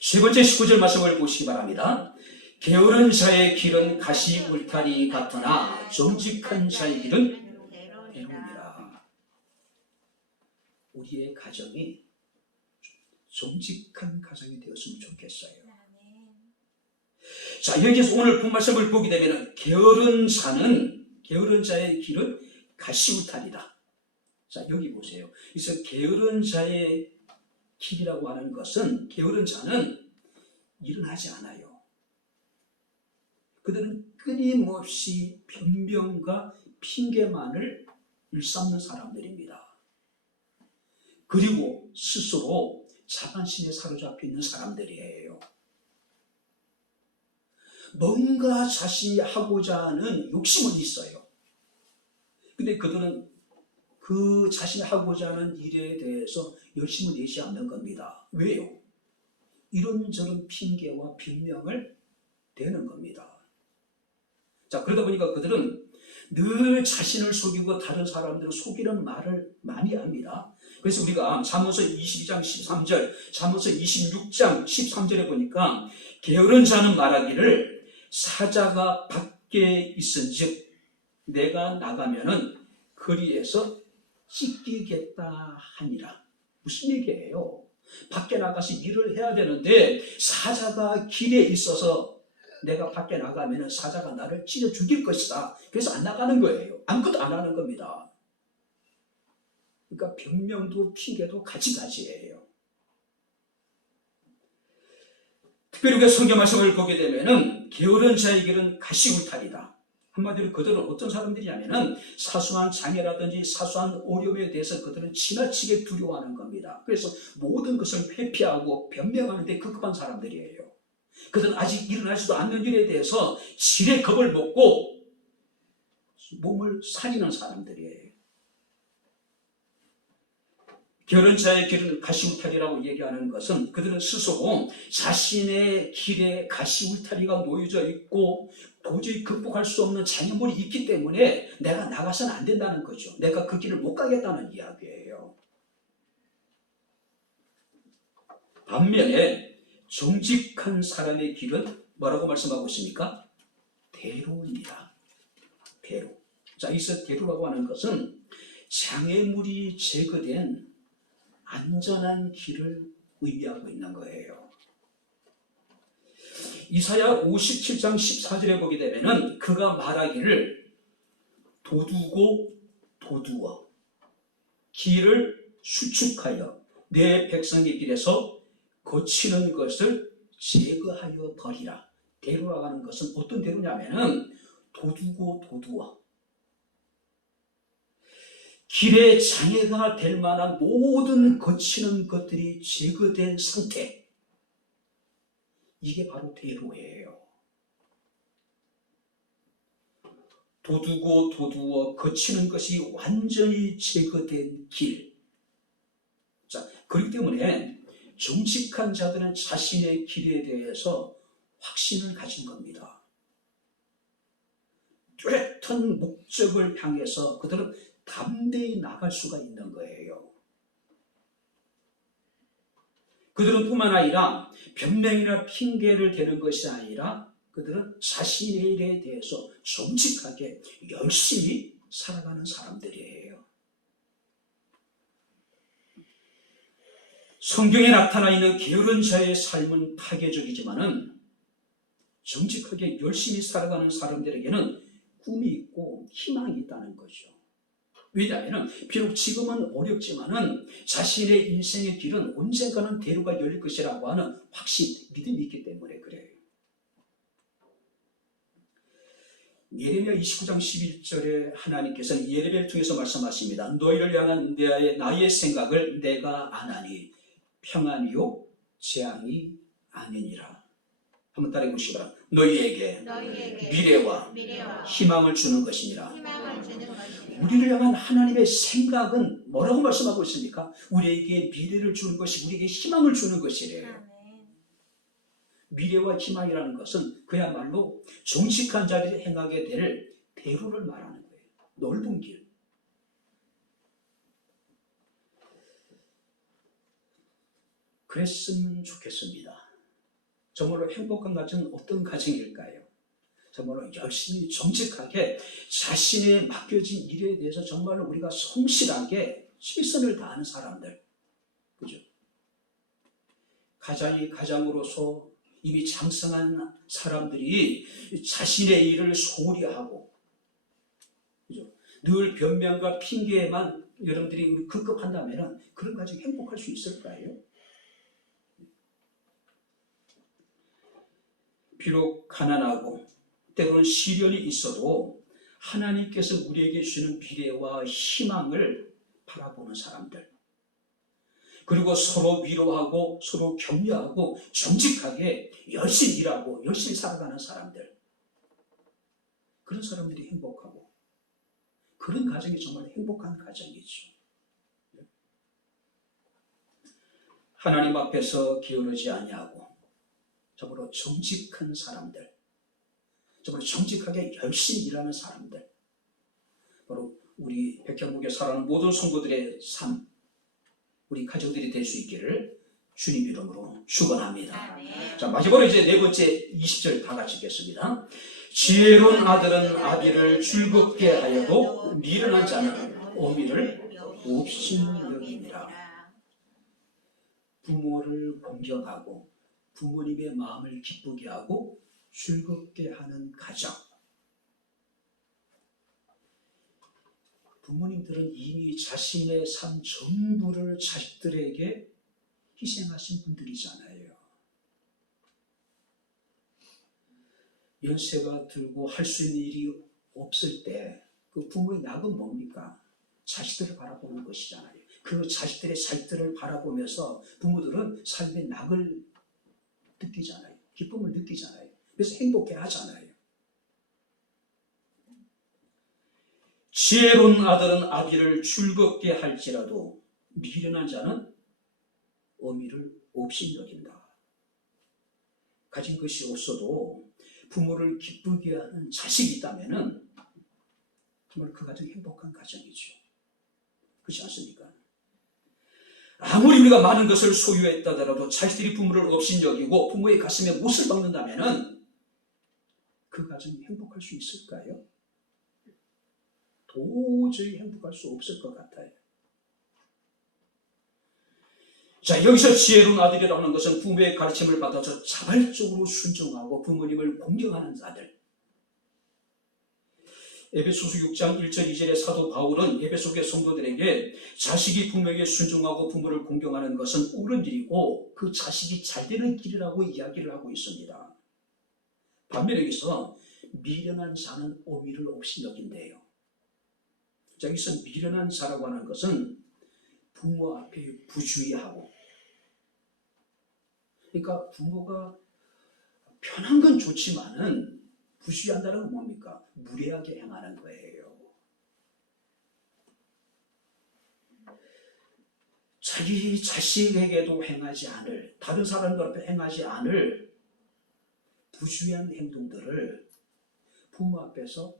세 번째 19절 말씀을 보시기 바랍니다. 게으른 자의 길은 가시 울타리 같으나 정직한 자의 길은 대로니라. 우리의 가정이 정직한 가정이 되었으면 좋겠어요. 자, 여기서 오늘 본 말씀을 보게 되면 게으른 자의 길은 가시울타리다. 자, 여기 보세요. 그래서 게으른 자의 길이라고 하는 것은, 게으른 자는 일어나지 않아요. 그들은 끊임없이 변명과 핑계만을 일삼는 사람들입니다. 그리고 스스로 자만심에 사로잡혀 있는 사람들이에요. 뭔가 자신이 하고자 하는 욕심은 있어요. 근데 그들은 그 자신이 하고자 하는 일에 대해서 열심을 내지 않는 겁니다. 왜요? 이런저런 핑계와 변명을 대는 겁니다. 자, 그러다 보니까 그들은 늘 자신을 속이고 다른 사람들을 속이는 말을 많이 합니다. 그래서 우리가 잠언서 22장 13절, 잠언서 26장 13절에 보니까 게으른 자는 말하기를 사자가 밖에 있은즉 내가 나가면은 거리에서 찢기겠다 하니라. 무슨 얘기예요? 밖에 나가서 일을 해야 되는데 사자가 길에 있어서 내가 밖에 나가면 사자가 나를 찢어 죽일 것이다. 그래서 안 나가는 거예요. 아무것도 안 하는 겁니다. 그러니까 변명도 핑계도 가지가지예요. 특별히 우리가 성경 말씀을 보게 되면은 게으른 자의 길은 가시울타리다. 한마디로 그들은 어떤 사람들이냐면은 사소한 장애라든지 사소한 어려움에 대해서 그들은 지나치게 두려워하는 겁니다. 그래서 모든 것을 회피하고 변명하는 데 급급한 사람들이에요. 그들은 아직 일어나지도 않는 일에 대해서 지레 겁을 먹고 몸을 살리는 사람들이에요. 게으른 자의 길은 가시울타리라고 얘기하는 것은 그들은 스스로 자신의 길에 가시울타리가 놓여져 있고 도저히 극복할 수 없는 장애물이 있기 때문에 내가 나가서는 안 된다는 거죠. 내가 그 길을 못 가겠다는 이야기예요. 반면에 정직한 사람의 길은 뭐라고 말씀하고 있습니까? 대로입니다. 대로. 자, 여기서 대로라고 하는 것은 장애물이 제거된 안전한 길을 의미하고 있는 거예요. 이사야 57장 14절에 보게 되면은 그가 말하기를 도두고 도두어 길을 수축하여 내 백성의 길에서 거치는 것을 제거하여 버리라. 대로라고 하는 것은 어떤 대로냐면은 도두고 도두어 길에 장애가 될 만한 모든 거치는 것들이 제거된 상태. 이게 바로 대로예요. 도두고 도두어 거치는 것이 완전히 제거된 길. 자, 그렇기 때문에 정직한 자들은 자신의 길에 대해서 확신을 가진 겁니다. 뚜렷한 목적을 향해서 그들은 담대히 나갈 수가 있는 거예요. 그들은 뿐만 아니라 변명이나 핑계를 대는 것이 아니라 그들은 자신의 일에 대해서 정직하게 열심히 살아가는 사람들이에요. 성경에 나타나 있는 게으른 자의 삶은 파괴적이지만은 정직하게 열심히 살아가는 사람들에게는 꿈이 있고 희망이 있다는 거죠. 왜냐하면 비록 지금은 어렵지만은 자신의 인생의 길은 언젠가는 대로가 열릴 것이라고 하는 확신, 믿음이 있기 때문에 그래요. 예레미야 29장 11절에 하나님께서는 예레미야를 통해서 말씀하십니다. 너희를 향한 나의 생각을 내가 아나니 평안이요 재앙이 아니니라. 한번 따라해 보시기 바랍니다. 너희에게 미래와 희망을 주는 것이니라. 우리를 향한 하나님의 생각은 뭐라고 말씀하고 있습니까? 우리에게 미래를 주는 것이, 우리에게 희망을 주는 것이래요. 미래와 희망이라는 것은 그야말로 정직한 자들이 행하게 될 대로를 말하는 거예요. 넓은 길. 그랬으면 좋겠습니다. 정말로 행복한 가정은 어떤 가정일까요? 정말로 열심히 정직하게 자신의 맡겨진 일에 대해서 정말로 우리가 성실하게 최선을 다하는 사람들. 그죠? 가장으로서 이미 장성한 사람들이 자신의 일을 소홀히 하고, 그죠? 늘 변명과 핑계에만 여러분들이 급급한다면 그런 가정 행복할 수 있을까요? 비록 가난하고 때로는 시련이 있어도 하나님께서 우리에게 주는 미래와 희망을 바라보는 사람들, 그리고 서로 위로하고 서로 격려하고 정직하게 열심히 일하고 열심히 살아가는 사람들, 그런 사람들이 행복하고 그런 가정이 정말 행복한 가정이죠. 하나님 앞에서 게으르지 아니하고 정말로 정직한 사람들, 정말 정직하게 열심히 일하는 사람들, 바로 우리 백현국에 살아가는 모든 성도들의 삶, 우리 가정들이 될 수 있기를 주님 이름으로 축원합니다. 자, 마지막으로 이제 네 번째 20절 다 같이 읽겠습니다. 지혜로운 아들은 아비를 즐겁게 하여도 미련한 자는 어미를 옵신여기니라. 부모를 공경하고 부모님의 마음을 기쁘게 하고 즐겁게 하는 가정. 부모님들은 이미 자신의 삶 전부를 자식들에게 희생하신 분들이잖아요. 연세가 들고 할 수 있는 일이 없을 때 그 부모의 낙은 뭡니까? 자식들을 바라보는 것이잖아요. 그 자식들의 삶들을 바라보면서 부모들은 삶의 낙을 느끼잖아요. 기쁨을 느끼잖아요. 그래서 행복해 하잖아요. 지혜로운 아들은 아비를 즐겁게 할지라도 미련한 자는 어미를 업신여긴다. 가진 것이 없어도 부모를 기쁘게 하는 자식이 있다면 정말 그 가정이 행복한 가정이죠. 그렇지 않습니까? 아무리 우리가 많은 것을 소유했다 하더라도 자식들이 부모를 업신여기고 부모의 가슴에 못을 박는다면 그 가정이 행복할 수 있을까요? 도저히 행복할 수 없을 것 같아요. 자, 여기서 지혜로운 아들이라는 것은 부모의 가르침을 받아서 자발적으로 순종하고 부모님을 공경하는 자들. 에베소서 6장 1절 2절의 사도 바울은 에베소의 성도들에게 자식이 부모에게 순종하고 부모를 공경하는 것은 옳은 일이고 그 자식이 잘 되는 길이라고 이야기를 하고 있습니다. 반면에 여기서 미련한 자는 어미를 업신여긴대요. 자, 여기서 미련한 자라고 하는 것은 부모 앞에 부주의하고, 그러니까 부모가 편한 건 좋지만은 부주의한다는 건 뭡니까? 무례하게 행하는 거예요. 자기 자식에게도 행하지 않을, 다른 사람들 앞에 행하지 않을 부주의한 행동들을 부모 앞에서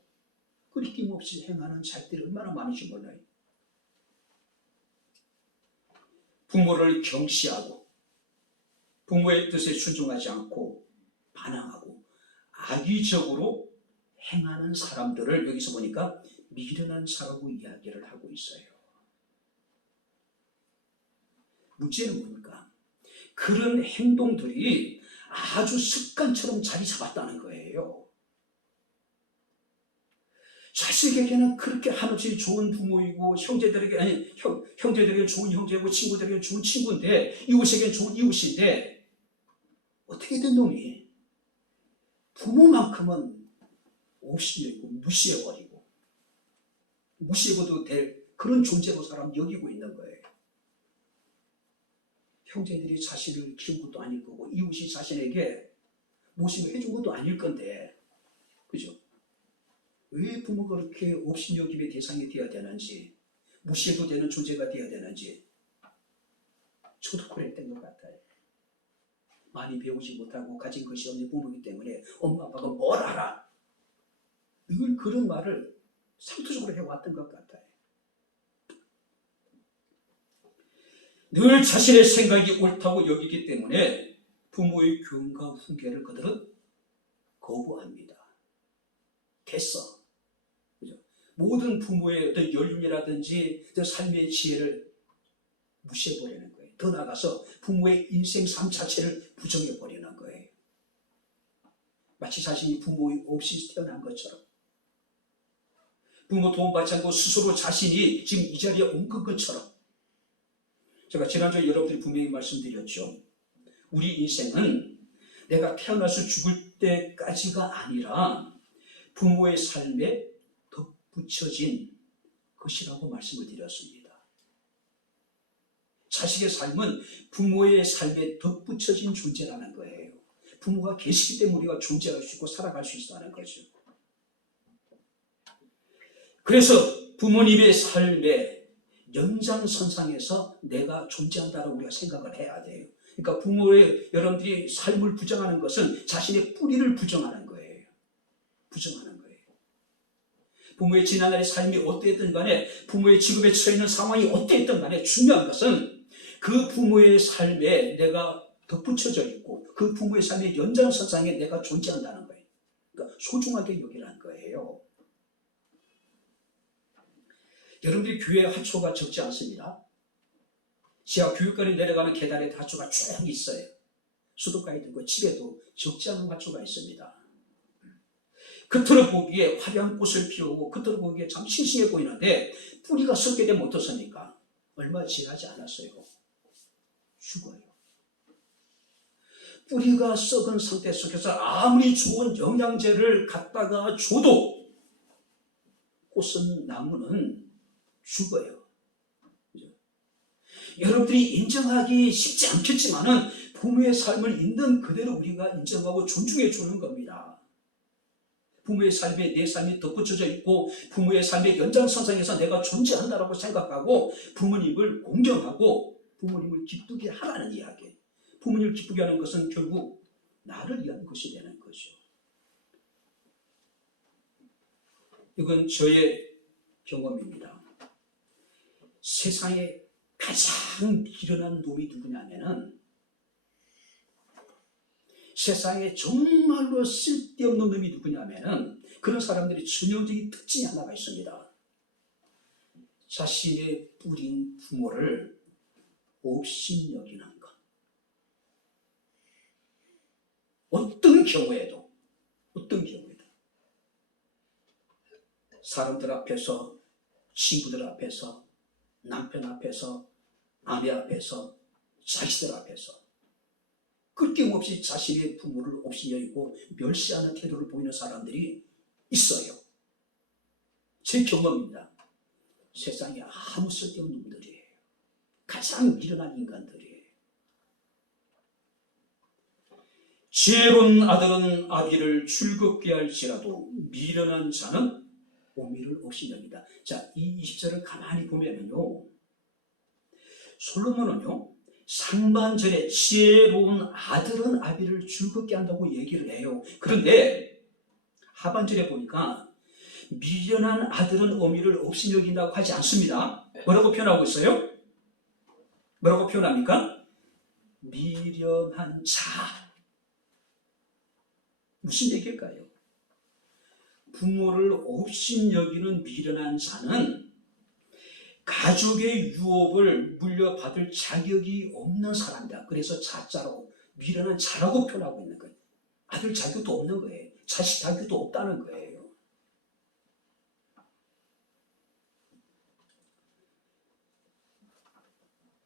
끊김 없이 행하는 자식들이 얼마나 많은지 몰라요. 부모를 경시하고 부모의 뜻에 순종하지 않고 반항하고 악의적으로 행하는 사람들을 여기서 보니까 미련한 자라고 이야기를 하고 있어요. 문제는 뭡니까? 그런 행동들이 아주 습관처럼 자리 잡았다는 거예요. 자식에게는 그렇게 한없이 좋은 부모이고 형제들에게 좋은 형제고 친구들에게 좋은 친구인데 이웃에게 좋은 이웃인데 어떻게 된 놈이 부모만큼은 없이고 무시해버리고 무시해도 될 그런 존재로 사람 여기고 있는 거예요. 형제들이 자신을 키운 것도 아닐 거고 이웃이 자신에게 모심을 해준 것도 아닐 건데 그죠? 왜 부모가 그렇게 업신여김의 대상이 되어야 되는지 무시해도 되는 존재가 되어야 되는지 저도 그랬던 것 같아요. 많이 배우지 못하고 가진 것이 없는 부모이기 때문에 엄마 아빠가 뭘 알아? 늘 그런 말을 상투적으로 해왔던 것 같아요. 늘 자신의 생각이 옳다고 여기기 때문에 부모의 교훈과 훈계를 그들은 거부합니다. 됐어. 그죠? 모든 부모의 어떤 연륜이라든지 어떤 삶의 지혜를 무시해버리는 거예요. 더 나아가서 부모의 인생 삶 자체를 부정해버리는 거예요. 마치 자신이 부모 없이 태어난 것처럼 부모 도움받지 않고 스스로 자신이 지금 이 자리에 온 것처럼 제가 지난주에 여러분들이 분명히 말씀드렸죠. 우리 인생은 내가 태어나서 죽을 때까지가 아니라 부모의 삶에 덧붙여진 것이라고 말씀을 드렸습니다. 자식의 삶은 부모의 삶에 덧붙여진 존재라는 거예요. 부모가 계시기 때문에 우리가 존재할 수 있고 살아갈 수 있다는 거죠. 그래서 부모님의 삶에 연장선상에서 내가 존재한다고 우리가 생각을 해야 돼요. 그러니까 부모의 여러분들이 삶을 부정하는 것은 자신의 뿌리를 부정하는 거예요. 부정하는 거예요. 부모의 지난날의 삶이 어땠든 간에 부모의 지금에 처해 있는 상황이 어땠든 간에 중요한 것은 그 부모의 삶에 내가 덧붙여져 있고 그 부모의 삶의 연장선상에 내가 존재한다는 거예요. 그러니까 소중하게 여기라는 거예요. 여러분들이 교회 화초가 적지 않습니다. 지하 교육관에 내려가는 계단에 화초가 쭉 있어요. 수도가에 들고 집에도 적지 않은 화초가 있습니다. 겉으로 보기에 화려한 꽃을 피우고 겉으로 보기에 참 싱싱해 보이는데 뿌리가 썩게 되면 어떻습니까? 얼마 지나지 않았어요. 죽어요. 뿌리가 썩은 상태 속에서 아무리 좋은 영양제를 갖다가 줘도 꽃은 나무는 죽어요. 그죠? 여러분들이 인정하기 쉽지 않겠지만은 부모의 삶을 있는 그대로 우리가 인정하고 존중해 주는 겁니다. 부모의 삶에 내 삶이 덧붙여져 있고 부모의 삶의 연장선상에서 내가 존재한다고 생각하고 부모님을 공경하고 부모님을 기쁘게 하라는 이야기. 부모님을 기쁘게 하는 것은 결국 나를 위한 것이 되는 거죠. 이건 저의 경험입니다. 세상에 가장 미련한 놈이 누구냐면은 세상에 정말로 쓸데없는 놈이 누구냐면은 그런 사람들이 전형적인 특징이 하나가 있습니다. 자신의 뿌린 부모를 업신여기는 것. 어떤 경우에도 사람들 앞에서 친구들 앞에서 남편 앞에서 아내 앞에서 자식들 앞에서 끊김없이 자신의 부모를 업신여기고 멸시하는 태도를 보이는 사람들이 있어요. 제 경험입니다. 세상에 아무 쓸데없는 놈들이에요. 가장 미련한 인간들이에요. 지혜로운 아들은 아비를 즐겁게 할지라도 미련한 자는 오미를 업신여기다. 자, 이 20절을 가만히 보면은요, 솔로몬은요 상반절에 지혜로운 아들은 아비를 즐겁게 한다고 얘기를 해요. 그런데 하반절에 보니까 미련한 아들은 어미를 없이 여긴다고 하지 않습니다. 뭐라고 표현하고 있어요? 뭐라고 표현합니까? 미련한 자. 무슨 얘기일까요? 부모를 없이 여기는 미련한 자는 가족의 유업을 물려받을 자격이 없는 사람이다. 그래서 자자로 미련한 자라고 표현하고 있는 거예요. 아들 자격도 없는 거예요. 자식 자격도 없다는 거예요.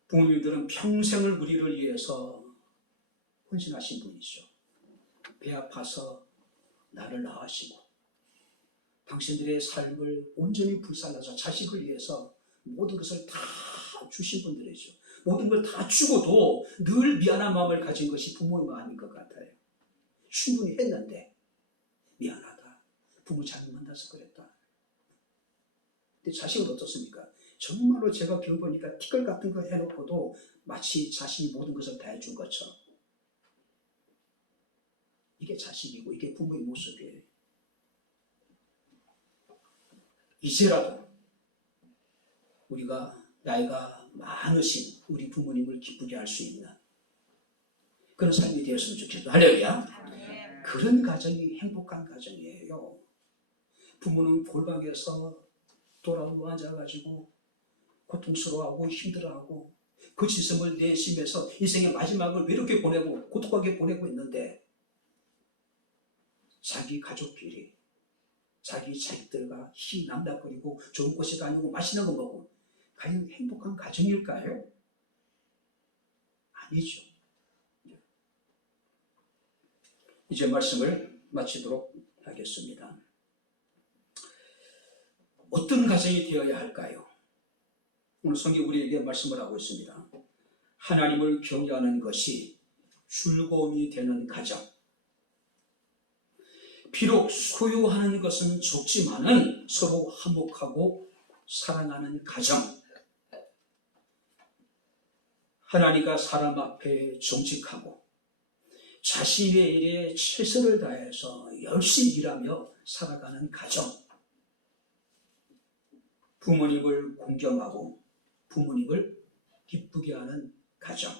부모님들은 평생을 우리를 위해서 헌신하신 분이죠. 배 아파서 나를 낳으시고 당신들의 삶을 온전히 불살라서 자식을 위해서 모든 것을 다 주신 분들이죠. 모든 걸 다 주고도 늘 미안한 마음을 가진 것이 부모의 마음인 것 같아요. 충분히 했는데 미안하다. 부모 잘못 만나서 그랬다. 근데 자식은 어떻습니까? 정말로 제가 겪어보니까 티끌 같은 거 해놓고도 마치 자신이 모든 것을 다 해준 것처럼. 이게 자식이고 이게 부모의 모습이에요. 이제라도 우리가 나이가 많으신 우리 부모님을 기쁘게 할 수 있는 그런 삶이 되었으면 좋겠어요. 할렐루야. 그런 가정이 행복한 가정이에요. 부모는 골방에서 돌아누워 앉아가지고 고통스러워하고 힘들어하고 그 지성을 내쉬면서 인생의 마지막을 외롭게 보내고 고통하게 보내고 있는데 자기 가족끼리 자기 자식들과 희남닥거리고 좋은 곳에 다니고 맛있는 거 먹고 과연 행복한 가정일까요? 아니죠. 이제 말씀을 마치도록 하겠습니다. 어떤 가정이 되어야 할까요? 오늘 성경 우리에게 말씀을 하고 있습니다. 하나님을 경외하는 것이 즐거움이 되는 가정. 비록 소유하는 것은 적지만은 서로 화목하고 사랑하는 가정. 하나님과 사람 앞에 정직하고 자신의 일에 최선을 다해서 열심히 일하며 살아가는 가정. 부모님을 공경하고 부모님을 기쁘게 하는 가정.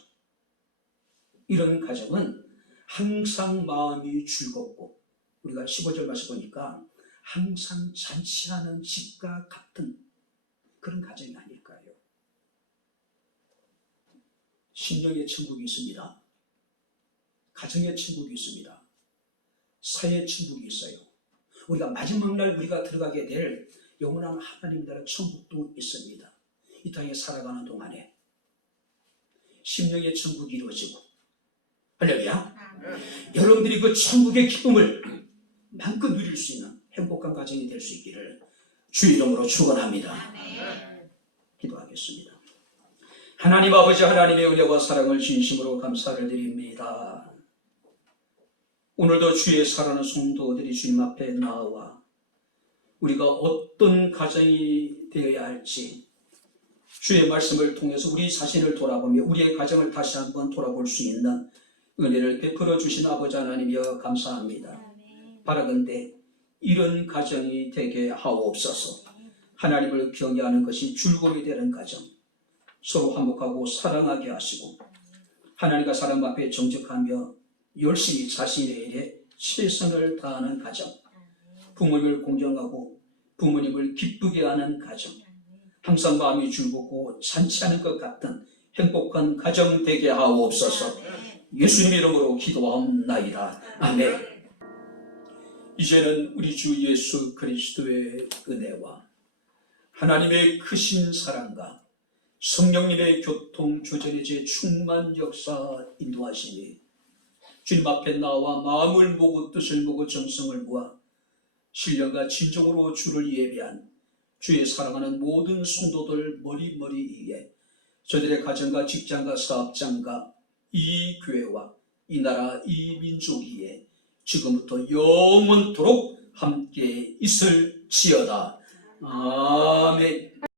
이런 가정은 항상 마음이 즐겁고 우리가 15절 말씀 보니까 항상 잔치하는 집과 같은 그런 가정이 아닐까요? 심령의 천국이 있습니다. 가정의 천국이 있습니다. 사회의 천국이 있어요. 우리가 마지막 날 우리가 들어가게 될 영원한 하나님 나라 천국도 있습니다. 이 땅에 살아가는 동안에 심령의 천국이 이루어지고 할렐루야. 여러분들이 그 천국의 기쁨을 마음껏 누릴 수 있는 행복한 가정이 될 수 있기를 주 이름으로 축원합니다. 기도하겠습니다. 하나님 아버지, 하나님의 은혜와 사랑을 진심으로 감사를 드립니다. 오늘도 주의 사랑하는 성도들이 주님 앞에 나와 우리가 어떤 가정이 되어야 할지 주의 말씀을 통해서 우리 자신을 돌아보며 우리의 가정을 다시 한번 돌아볼 수 있는 은혜를 베풀어 주신 아버지 하나님이여 감사합니다. 바라건대 이런 가정이 되게 하옵소서. 하나님을 경외하는 것이 즐거움이 되는 가정, 서로 화목하고 사랑하게 하시고 하나님과 사람 앞에 정직하며 열심히 자신의 일에 최선을 다하는 가정, 부모님을 공경하고 부모님을 기쁘게 하는 가정, 항상 마음이 즐겁고 잔치하는 것 같은 행복한 가정 되게 하옵소서. 예수님 이름으로 기도하옵나이다. 아멘. 이제는 우리 주 예수 그리스도의 은혜와 하나님의 크신 사랑과 성령님의 교통 조전의 제 충만 역사 인도하시니 주님 앞에 나와 마음을 모으고 뜻을 모으고 정성을 모아 신령과 진정으로 주를 예배한 주의 사랑하는 모든 성도들 머리 위에 저들의 가정과 직장과 사업장과 이 교회와 이 나라 이 민족 위에 지금부터 영원토록 함께 있을지어다. 아멘.